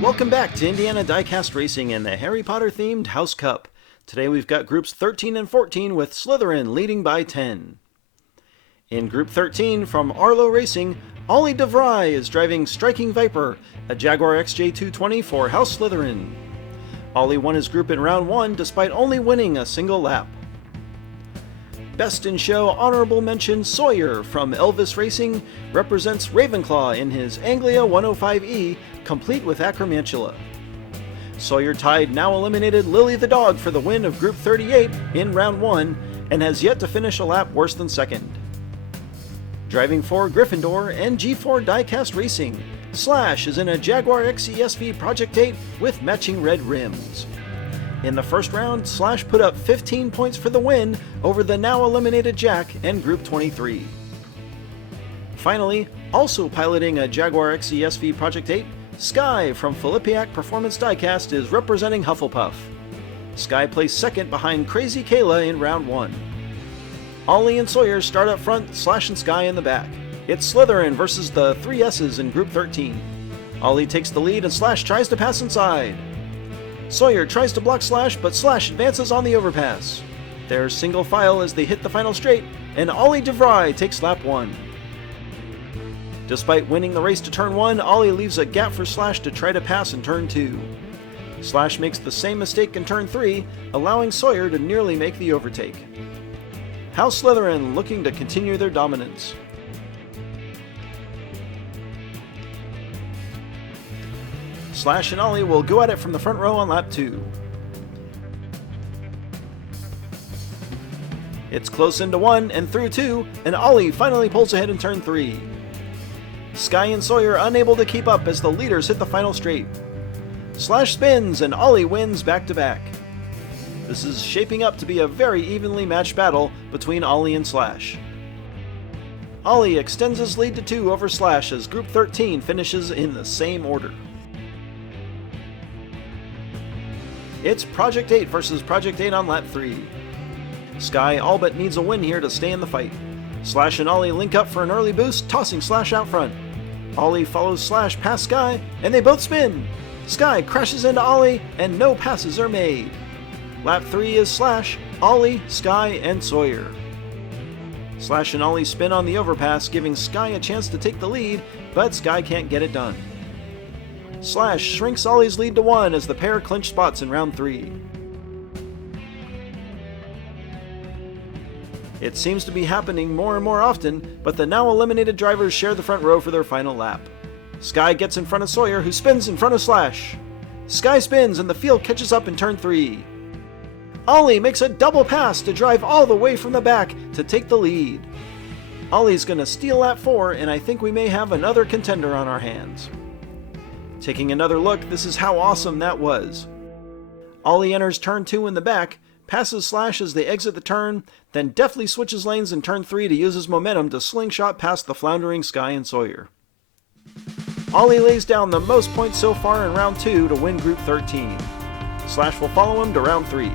Welcome back to Indiana Diecast Racing and the Harry Potter themed House Cup. Today we've got groups 13 and 14 with Slytherin leading by 10. In Group 13 from Arlo Racing, Ollie DeVry is driving Striking Viper, a Jaguar XJ220 for House Slytherin. Ollie won his group in round 1 despite only winning a single lap. Best in Show honorable mention Sawyer from Elvis Racing represents Ravenclaw in his Anglia 105E, complete with Acromantula. Sawyer tied now eliminated Lily the Dog for the win of Group 38 in round 1 and has yet to finish a lap worse than second. Driving for Gryffindor and G4 Diecast Racing, Slash is in a Jaguar XESV Project 8 with matching red rims. In the first round, Slash put up 15 points for the win over the now eliminated Jack and Group 23. Finally, also piloting a Jaguar XESV Project 8, Sky from Filipiak Performance Diecast is representing Hufflepuff. Sky placed second behind Crazy Kayla in round 1. Ollie and Sawyer start up front, Slash and Sky in the back. It's Slytherin versus the 3 S's in Group 13. Ollie takes the lead and Slash tries to pass inside. Sawyer tries to block Slash, but Slash advances on the overpass. They're single file as they hit the final straight, and Ollie DeVry takes lap 1. Despite winning the race to turn 1, Ollie leaves a gap for Slash to try to pass in turn 2. Slash makes the same mistake in turn 3, allowing Sawyer to nearly make the overtake. House Slytherin looking to continue their dominance. Slash and Ollie will go at it from the front row on lap 2. It's close into 1 and through 2, and Ollie finally pulls ahead in turn 3. Sky and Sawyer unable to keep up as the leaders hit the final straight. Slash spins and Ollie wins back to back. This is shaping up to be a very evenly matched battle between Ollie and Slash. Ollie extends his lead to 2 over Slash as Group 13 finishes in the same order. It's Project 8 versus Project 8 on lap 3. Sky all but needs a win here to stay in the fight. Slash and Ollie link up for an early boost, tossing Slash out front. Ollie follows Slash past Sky, and they both spin. Sky crashes into Ollie, and no passes are made. Lap 3 is Slash, Ollie, Sky, and Sawyer. Slash and Ollie spin on the overpass, giving Sky a chance to take the lead, but Sky can't get it done. Slash shrinks Ollie's lead to 1 as the pair clinch spots in round 3. It seems to be happening more and more often, but the now eliminated drivers share the front row for their final lap. Sky gets in front of Sawyer, who spins in front of Slash. Sky spins and the field catches up in turn 3. Ollie makes a double pass to drive all the way from the back to take the lead. Ollie's gonna steal lap 4, and I think we may have another contender on our hands. Taking another look, this is how awesome that was. Ollie enters turn 2 in the back, passes Slash as they exit the turn, then deftly switches lanes in turn 3 to use his momentum to slingshot past the floundering Sky and Sawyer. Ollie lays down the most points so far in round 2 to win Group 13. Slash will follow him to round 3.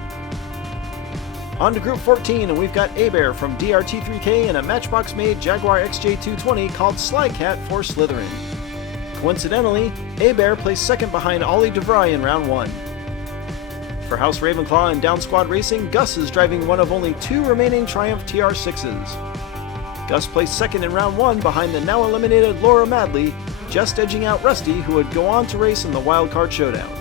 On to Group 14, and we've got Abear from DRT3K and a Matchbox-made Jaguar XJ220 called Slycat for Slytherin. Coincidentally, Abear placed second behind Ollie DeVry in round 1. For House Ravenclaw and Down Squad Racing, Gus is driving one of only 2 remaining Triumph TR6s. Gus placed second in round 1 behind the now eliminated Laura Madley, just edging out Rusty, who would go on to race in the Wildcard Showdown.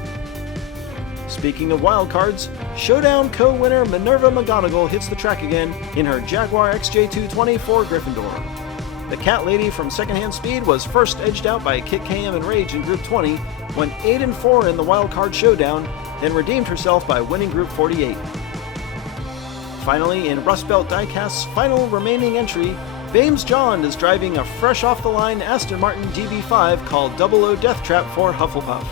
Speaking of wildcards, Showdown co-winner Minerva McGonagall hits the track again in her Jaguar XJ220 for Gryffindor. The Cat Lady from Secondhand Speed was first edged out by Kit KM and Rage in Group 20, went 8-4 in the Wildcard Showdown, then redeemed herself by winning Group 48. Finally, in Rust Belt Diecast's final remaining entry, Bames John is driving a fresh-off-the-line Aston Martin DB5 called 00 Death Trap for Hufflepuff.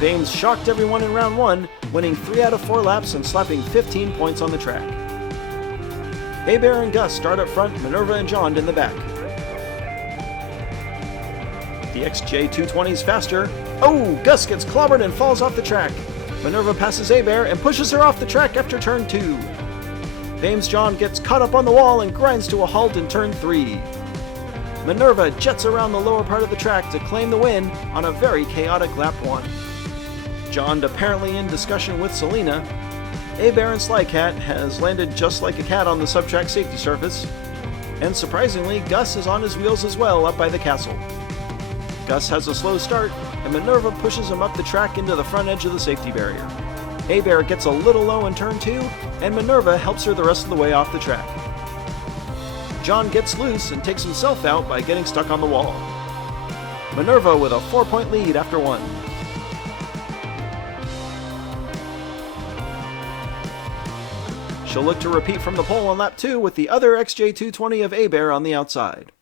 Bames shocked everyone in round 1, winning 3 out of 4 laps and slapping 15 points on the track. Abear and Gus start up front, Minerva and John in the back. The XJ220's faster. Oh, Gus gets clobbered and falls off the track. Minerva passes Abear and pushes her off the track after turn 2. Bames John gets caught up on the wall and grinds to a halt in turn 3. Minerva jets around the lower part of the track to claim the win on a very chaotic lap 1. John, apparently in discussion with Selena, Bear and Slycat has landed just like a cat on the subtrack safety surface, and surprisingly, Gus is on his wheels as well up by the castle. Gus has a slow start, and Minerva pushes him up the track into the front edge of the safety barrier. Bear gets a little low in turn 2, and Minerva helps her the rest of the way off the track. John gets loose and takes himself out by getting stuck on the wall. Minerva with a 4-point lead after 1. She'll look to repeat from the pole on lap 2 with the other XJ220 of Bear on the outside.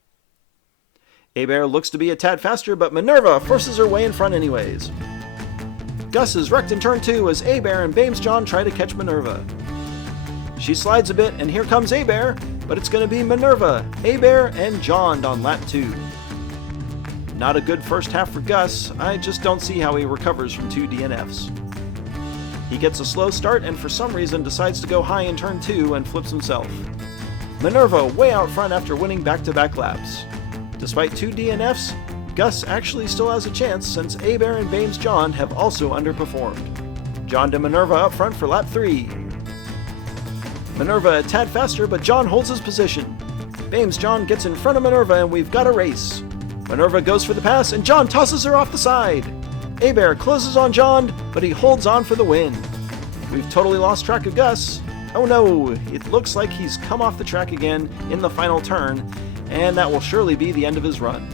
Bear looks to be a tad faster, but Minerva forces her way in front anyways. Gus is wrecked in turn 2 as Bear and Bames John try to catch Minerva. She slides a bit, and here comes Bear, but it's going to be Minerva, Bear, and John on lap 2. Not a good first half for Gus. I just don't see how he recovers from 2 DNFs. He gets a slow start and for some reason decides to go high in turn 2 and flips himself. Minerva way out front after winning back-to-back laps. Despite 2 DNFs, Gus actually still has a chance since Bear and Bames John have also underperformed. John to Minerva up front for lap 3. Minerva a tad faster, but John holds his position. Bames John gets in front of Minerva and we've got a race. Minerva goes for the pass and John tosses her off the side. Bear closes on John, but he holds on for the win. We've totally lost track of Gus. Oh no, it looks like he's come off the track again in the final turn, and that will surely be the end of his run.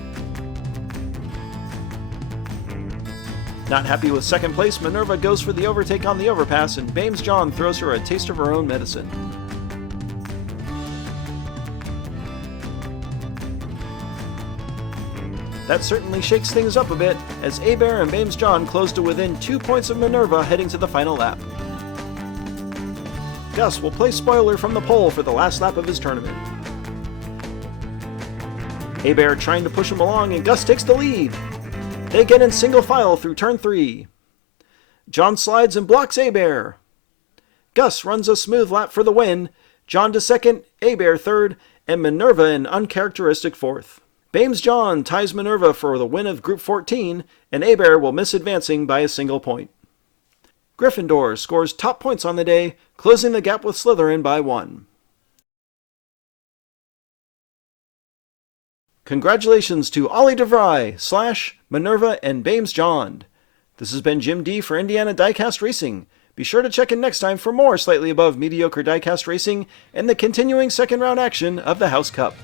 Not happy with second place, Minerva goes for the overtake on the overpass, and Bames John throws her a taste of her own medicine. That certainly shakes things up a bit, as Bear and Bames John close to within 2 points of Minerva heading to the final lap. Gus will play spoiler from the pole for the last lap of his tournament. Bear trying to push him along, and Gus takes the lead. They get in single file through turn 3. John slides and blocks Bear. Gus runs a smooth lap for the win, John to second, Bear third, and Minerva in uncharacteristic fourth. Bames John ties Minerva for the win of Group 14, and Bear will miss advancing by a single point. Gryffindor scores top points on the day, closing the gap with Slytherin by 1. Congratulations to Ollie DeVry, Slash, Minerva, and Bames John. This has been Jim D for Indiana Diecast Racing. Be sure to check in next time for more slightly above mediocre diecast racing and the continuing second round action of the House Cup.